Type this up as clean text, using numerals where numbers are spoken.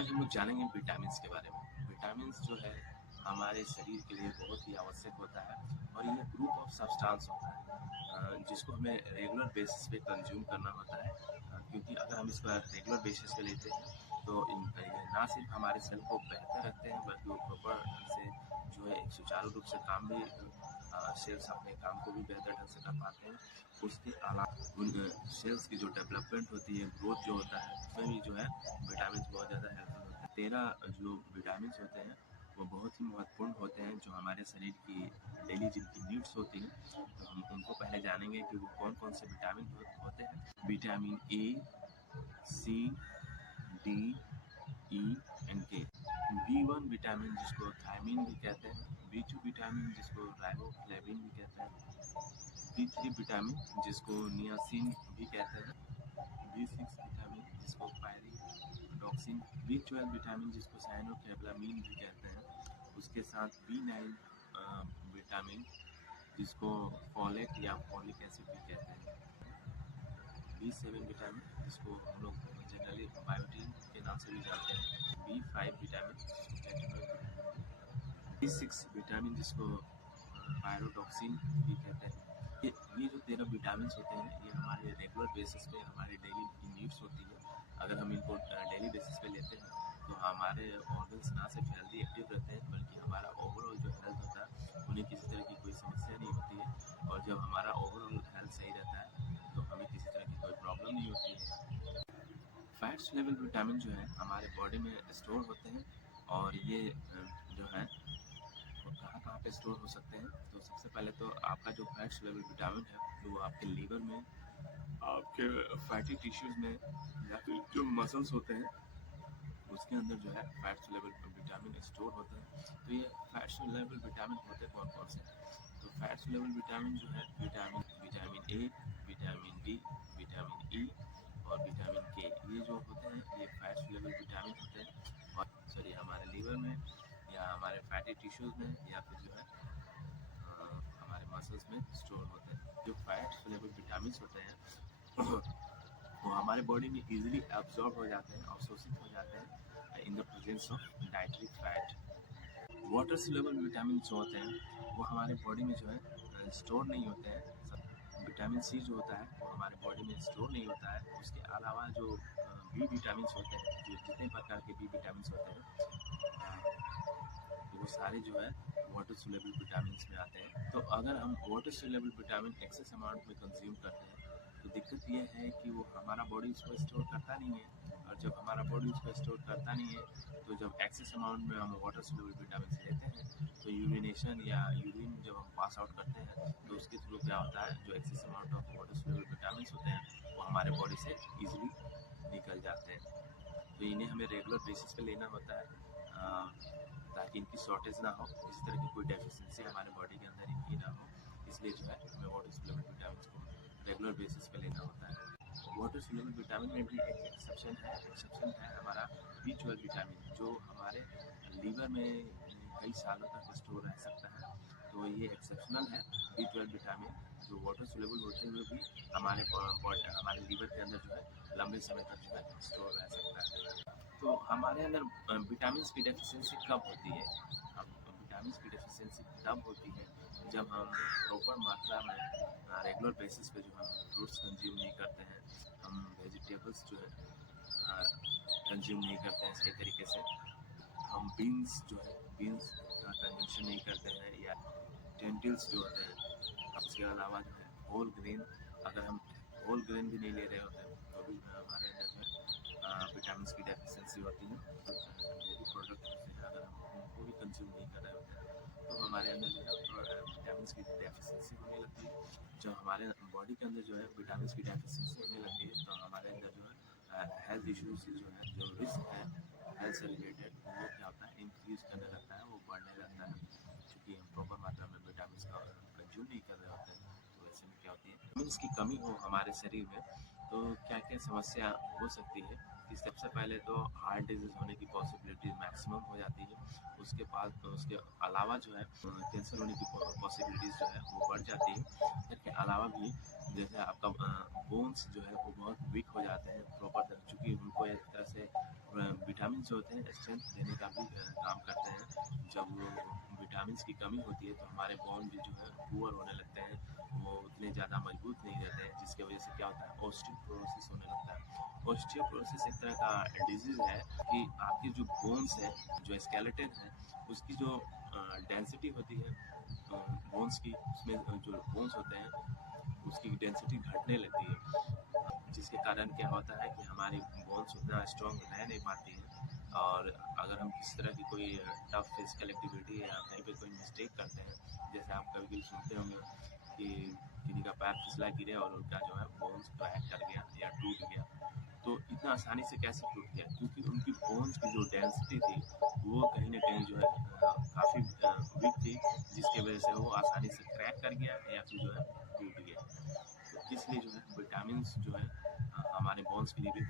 आज हम लोग जानेंगे विटामिन्स के बारे में। विटामिन्स जो है हमारे शरीर के लिए बहुत ही आवश्यक होता है और ये ग्रुप ऑफ सब्सटेंस होता है जिसको हमें रेगुलर बेसिस पे कंज्यूम करना होता है क्योंकि अगर हम इसको रेगुलर बेसिस पे लेते हैं तो ये ना सिर्फ हमारे सेल को बेहतर रखते हैं बल्कि वो प्रॉपर ढंग से जो है एक सुचारू रूप से काम भी सेल्स अपने काम को भी बेहतर ढंग से कर पाते हैं। उसके अलावा उन सेल्स की जो डेवलपमेंट होती है, ग्रोथ जो होता है, उसमें भी जो है विटामिन बहुत ज़्यादा हेल्पफुल होते हैं। 13 जो विटामिन होते हैं वो बहुत ही महत्वपूर्ण होते हैं जो हमारे शरीर की डेली जिनकी नीड्स होती हैं। तो हम उनको पहले जानेंगे कि वो कौन कौन से विटामिन होते हैं। Vitamin A, C, D, E and K. B one vitamin जिसको थायमिन भी कहते हैं, बी2 विटामिन जिसको राइबोफ्लेविन भी कहते हैं, बी3 विटामिन जिसको नियासिन भी कहते हैं, बी6 विटामिन जिसको पायरिडॉक्सिन, बी12 विटामिन जिसको साइनोकेबलामीन भी कहते हैं, उसके साथ बी9 विटामिन जिसको फॉलेट या फॉलिक एसिड भी कहते हैं, बी7 विटामिन जिसको हम लोग जनरली बायोटीन के नाम से भी जानते हैं, बी5 विटामिन, बी6 विटामिन जिसको पायरोडॉक्सिन भी कहते हैं। ये जो 13 विटामिन होते हैं ये हमारे रेगुलर बेसिस पे हमारे डेली नीड्स होती है। अगर हम इनको डेली बेसिस पे लेते हैं तो हमारे ऑर्गन्स ना सिर्फ हेल्दी एक्टिव रहते हैं बल्कि हमारा ओवरऑल जो हेल्थ होता है उन्हें किसी तरह की कोई समस्या नहीं होती है। और जब हमारा ओवरऑल हेल्थ सही रहता है तो हमें किसी तरह की कोई प्रॉब्लम नहीं होती है। फैट्स लेवल विटामिन जो है हमारे बॉडी में स्टोर होते हैं और ये जो है कहाँ कहाँ पे स्टोर हो सकते हैं। तो सबसे पहले तो आपका जो फैट्स लेवल विटामिन है वो आपके लीवर में, आपके फैटी टिश्यूज में या फिर जो मसल्स होते हैं उसके अंदर जो है फैट्स लेवल विटामिन स्टोर होते हैं। तो ये फैट्स लेवल विटामिन होते कौन कौन से? तो फैट्स लेवल विटामिन जो है vitamin A, vitamin D, vitamin E और विटामिन के, ये जो होते हैं ये फैट्स लेवल विटामिन होते हैं और सॉरी हमारे लीवर में या हमारे फैटी टिश्यूज में या फिर जो है हमारे मसल्स में स्टोर होते हैं। जो फैट्स लेवल विटामिन होते हैं वो हमारे बॉडी में इजीली एब्जॉर्ब हो जाते हैं, अवशोषित हो जाते हैं in the presence of dietary fat. Water soluble vitamin जो होते हैं वो हमारे बॉडी में जो है स्टोर नहीं होते हैं। विटामिन सी जो होता है वो हमारे बॉडी में स्टोर नहीं होता है। उसके अलावा जो बी विटामिन होते हैं, जो जितने प्रकार के बी विटामिन होते हैं वो सारे जो है वाटर सोल्यूबल विटामिन में आते हैं। तो अगर हम water soluble vitamin excess amount में कंज्यूम करते हैं तो दिक्कत ये है कि वो हमारा बॉडी उसको स्टोर करता नहीं है और जब हमारा बॉडी उसको स्टोर करता नहीं है तो जब एक्सेस अमाउंट में हम वाटर सोल्यूबल विटामिन लेते हैं तो यूरिनेशन या यूरिन जब हम पास आउट करते हैं तो उसके थ्रू क्या होता है, जो excess amount of water soluble vitamin होते हैं वो हमारे बॉडी से ईजिली निकल जाते हैं। तो इन्हें हमें रेगुलर बेसिस पे लेना होता है ताकि इनकी शॉर्टेज ना हो, इसी तरह की कोई डेफिशिएंसी हमारे बॉडी के अंदर इनकी ना हो। इसलिए जो है हमें वाटर सोल्यूबल विटामिन को रेगुलर बेसिस पे लेना होता है। वाटर सोल्यूबल विटामिन में भी एक एक्सेप्शन है हमारा बी12 विटामिन, जो हमारे लीवर में कई सालों तक स्टोर रह सकता है। तो ये एक्सेप्शनल है बी12 विटामिन, जो वाटर सोल्यूबल होते हुए भी हमारे लीवर के अंदर जो है लंबे समय तक जो है स्टोर रह सकता है। तो हमारे अंदर विटामिन की डेफिशिएंसी कब होती है? विटामिन की डेफिशिएंसी तब होती है जब हम प्रॉपर मात्रा में रेगुलर बेसिस पे जो हम फ्रूट्स कंज्यूम नहीं करते हैं, हम वेजिटेबल्स जो है कंज्यूम नहीं करते हैं सही तरीके से, हम बीन्स का कंजम्पशन नहीं करते हैं या टेंटिल्स जो होते हैं। उसके अलावा जो है होल ग्रेन, अगर हम होल ग्रेन भी नहीं ले रहे होते हैं तो भी हमारे अंदर जो है विटामिन की डेफिशिएंसी होती है। डेयरी प्रोडक्ट होते हैं अगर हम उनको भी कंज्यूम नहीं कर रहे होते हैं तो हमारे अंदर जो है विटामिन की डेफिशिएंसी होने लगती है। जब हमारे बॉडी के अंदर जो है विटामिन की डेफिशिएंसी होने लगती है तो हमारे अंदर जो है हेल्थ इश्यूज जो है, जो रिस्क है हेल्थ से रिलेटेड, वो क्या होता है इंक्रीज करने लगता है, वो बढ़ने लगता है। क्योंकि हम प्रॉपर मात्रा में विटामिन का कंज्यूम नहीं कर रहे होते हैं तो ऐसे में क्या होती है, विटामिन की कमी हो हमारे शरीर में तो क्या क्या समस्या हो सकती है कि सबसे पहले तो हार्ट डिजीज होने की पॉसिबिलिटी मैक्सिमम हो जाती है। उसके पास उसके अलावा जो है कैंसर होने की पॉसिबिलिटीज़ जो है वो बढ़ जाती है। इसके अलावा भी जैसे आपका बोन्स जो है वो बहुत वीक हो जाते हैं प्रॉपर तरह, चूँकि उनको एक तरह से विटामिन जो होते हैं स्ट्रेंथ देने का भी काम करते हैं। जब विटामिन्स की कमी होती है तो हमारे बोन भी जो है पुअर होने लगते हैं, वो उतने ज़्यादा मजबूत नहीं रहते हैं, जिसकी वजह से क्या होता है ऑस्टियोपोरोसिस होने लगता है। ऑस्टियोपोरोसिस एक तरह का डिजीज़ है कि आपके जो बोन्स है, जो स्केलेटन है, उसकी जो डेंसिटी होती है बोन्स की, उसमें जो बोन्स होते हैं उसकी डेंसिटी घटने लगती है, जिसके कारण क्या होता है कि हमारी बोन्स उतना स्ट्रॉन्ग रह नहीं पाती हैं। और अगर हम किसी तरह की कोई टफ फिजिकल एक्टिविटी या कहीं पे कोई मिस्टेक करते हैं, जैसे आप कभी कभी सुनते होंगे कि किसी का पैर फिसला गिरे और उनका जो है बोन्स क्रैक कर गया या टूट गया, तो इतना आसानी से कैसे टूट गया? क्योंकि उनकी बोन्स की जो डेंसिटी थी वो कहीं न कहीं जो है काफ़ी वीक थी, जिसकी वजह से वो आसानी से क्रैक कर गया या फिर जो है टूट गया। तो इसलिए जो है विटामिन्स जो है हमारे बोन्स के लिए भी